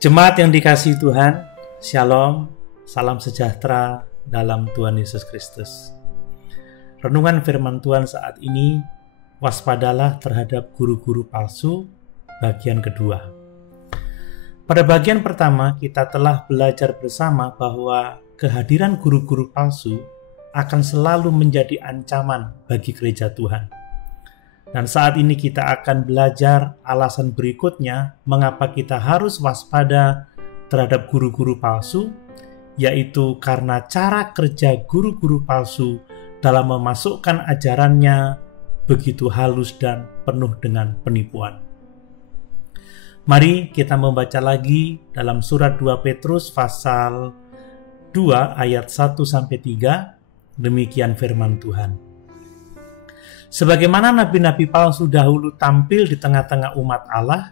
Jemaat yang dikasihi Tuhan, Shalom, salam sejahtera dalam Tuhan Yesus Kristus. Renungan firman Tuhan saat ini, waspadalah terhadap guru-guru palsu, bagian kedua. Pada bagian pertama, kita telah belajar bersama bahwa kehadiran guru-guru palsu akan selalu menjadi ancaman bagi gereja Tuhan. Dan saat ini kita akan belajar alasan berikutnya mengapa kita harus waspada terhadap guru-guru palsu, yaitu karena cara kerja guru-guru palsu dalam memasukkan ajarannya begitu halus dan penuh dengan penipuan. Mari kita membaca lagi dalam surat 2 Petrus pasal 2 ayat 1-3, demikian firman Tuhan. Sebagaimana nabi-nabi palsu dahulu tampil di tengah-tengah umat Allah,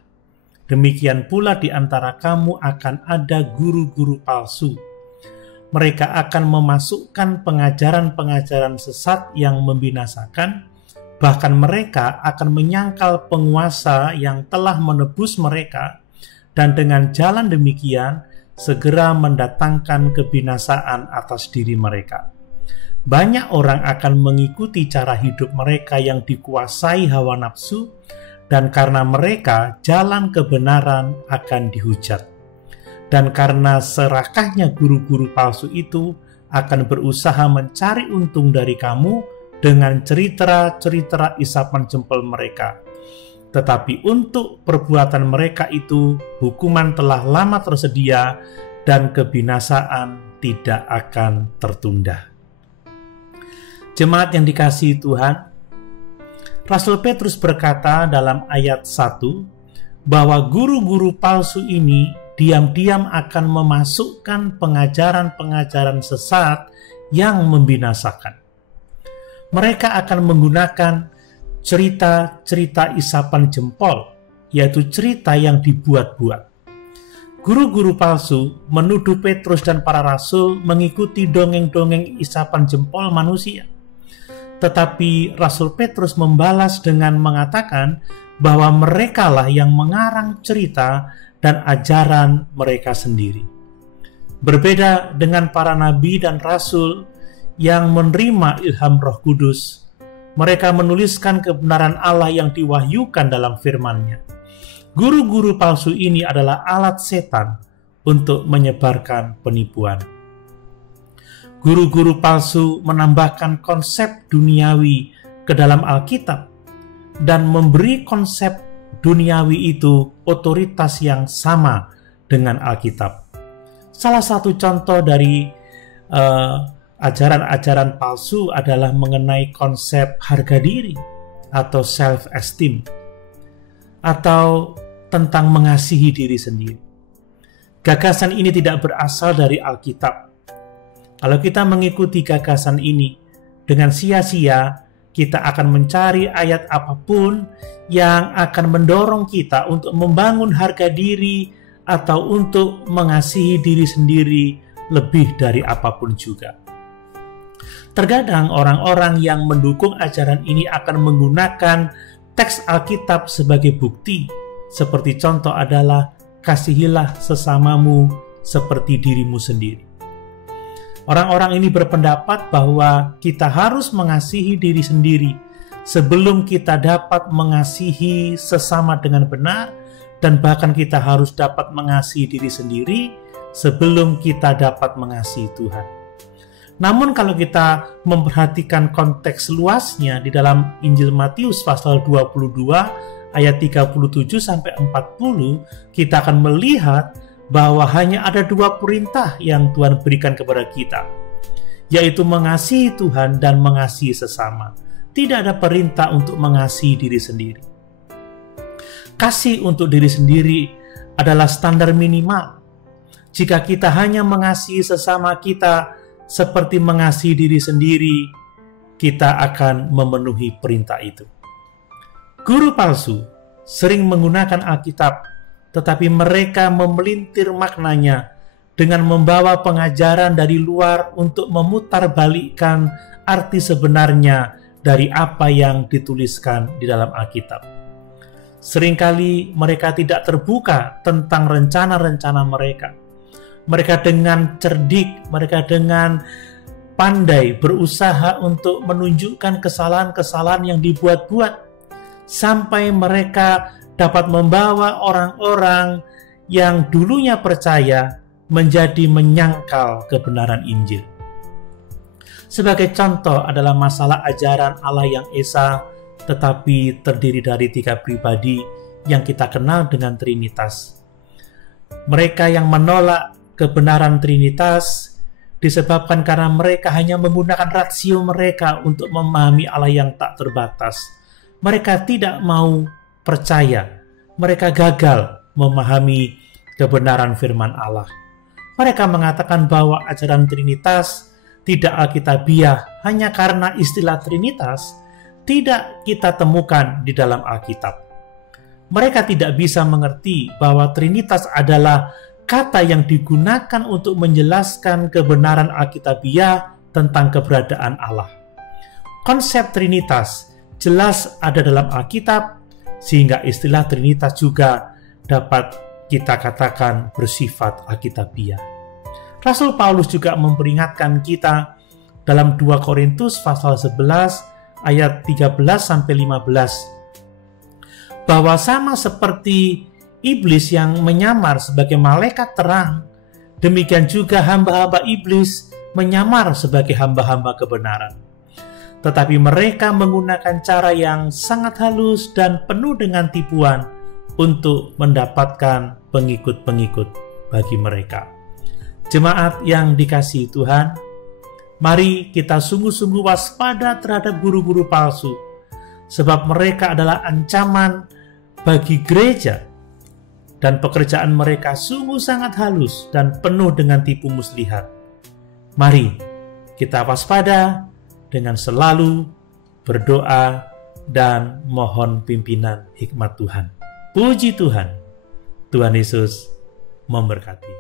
demikian pula di antara kamu akan ada guru-guru palsu. Mereka akan memasukkan pengajaran-pengajaran sesat yang membinasakan, bahkan mereka akan menyangkal penguasa yang telah menebus mereka, dan dengan jalan demikian segera mendatangkan kebinasaan atas diri mereka. Banyak orang akan mengikuti cara hidup mereka yang dikuasai hawa nafsu, dan karena mereka jalan kebenaran akan dihujat. Dan karena serakahnya guru-guru palsu itu akan berusaha mencari untung dari kamu dengan cerita-cerita isapan jempol mereka. Tetapi untuk perbuatan mereka itu hukuman telah lama tersedia dan kebinasaan tidak akan tertunda. Jemaat yang dikasihi Tuhan, Rasul Petrus berkata dalam ayat 1 bahwa guru-guru palsu ini diam-diam akan memasukkan pengajaran-pengajaran sesat yang membinasakan. Mereka akan menggunakan cerita-cerita isapan jempol, yaitu cerita yang dibuat-buat. Guru-guru palsu menuduh Petrus dan para rasul mengikuti dongeng-dongeng isapan jempol manusia. Tetapi Rasul Petrus membalas dengan mengatakan bahwa merekalah yang mengarang cerita dan ajaran mereka sendiri. Berbeda dengan para nabi dan rasul yang menerima ilham Roh Kudus, mereka menuliskan kebenaran Allah yang diwahyukan dalam firman-Nya. Guru-guru palsu ini adalah alat setan untuk menyebarkan penipuan. Guru-guru palsu menambahkan konsep duniawi ke dalam Alkitab dan memberi konsep duniawi itu otoritas yang sama dengan Alkitab. Salah satu contoh dari ajaran-ajaran palsu adalah mengenai konsep harga diri atau self-esteem, atau tentang mengasihi diri sendiri. Gagasan ini tidak berasal dari Alkitab. Kalau kita mengikuti gagasan ini dengan sia-sia, kita akan mencari ayat apapun yang akan mendorong kita untuk membangun harga diri atau untuk mengasihi diri sendiri lebih dari apapun juga. Terkadang orang-orang yang mendukung ajaran ini akan menggunakan teks Alkitab sebagai bukti, seperti contoh adalah kasihilah sesamamu seperti dirimu sendiri. Orang-orang ini berpendapat bahwa kita harus mengasihi diri sendiri sebelum kita dapat mengasihi sesama dengan benar, dan bahkan kita harus dapat mengasihi diri sendiri sebelum kita dapat mengasihi Tuhan. Namun kalau kita memperhatikan konteks luasnya di dalam Injil Matius pasal 22 ayat 37-40, kita akan melihat bahwa hanya ada 2 perintah yang Tuhan berikan kepada kita, yaitu mengasihi Tuhan dan mengasihi sesama. Tidak ada perintah untuk mengasihi diri sendiri. Kasih untuk diri sendiri adalah standar minimal. Jika kita hanya mengasihi sesama kita seperti mengasihi diri sendiri, kita akan memenuhi perintah itu. Guru palsu sering menggunakan Alkitab, tetapi mereka memelintir maknanya dengan membawa pengajaran dari luar untuk memutarbalikkan arti sebenarnya dari apa yang dituliskan di dalam Alkitab. Seringkali mereka tidak terbuka tentang rencana-rencana mereka. Mereka dengan cerdik, mereka dengan pandai berusaha untuk menunjukkan kesalahan-kesalahan yang dibuat-buat, sampai mereka dapat membawa orang-orang yang dulunya percaya menjadi menyangkal kebenaran Injil. Sebagai contoh adalah masalah ajaran Allah yang esa, tetapi terdiri dari 3 pribadi yang kita kenal dengan Trinitas. Mereka yang menolak kebenaran Trinitas disebabkan karena mereka hanya menggunakan rasio mereka untuk memahami Allah yang tak terbatas. Mereka tidak mau percaya, mereka gagal memahami kebenaran firman Allah. Mereka mengatakan bahwa ajaran Trinitas tidak alkitabiah hanya karena istilah Trinitas tidak kita temukan di dalam Alkitab. Mereka tidak bisa mengerti bahwa Trinitas adalah kata yang digunakan untuk menjelaskan kebenaran alkitabiah tentang keberadaan Allah. Konsep Trinitas jelas ada dalam Alkitab, sehingga istilah Trinitas juga dapat kita katakan bersifat alkitabiah. Rasul Paulus juga memperingatkan kita dalam 2 Korintus pasal 11 ayat 13-15 bahwa sama seperti iblis yang menyamar sebagai malaikat terang, demikian juga hamba-hamba iblis menyamar sebagai hamba-hamba kebenaran. Tetapi mereka menggunakan cara yang sangat halus dan penuh dengan tipuan untuk mendapatkan pengikut-pengikut bagi mereka. Jemaat yang dikasihi Tuhan, mari kita sungguh-sungguh waspada terhadap guru-guru palsu, sebab mereka adalah ancaman bagi gereja, dan pekerjaan mereka sungguh sangat halus dan penuh dengan tipu muslihat. Mari kita waspada dengan selalu berdoa dan mohon pimpinan hikmat Tuhan. Puji Tuhan, Tuhan Yesus memberkati.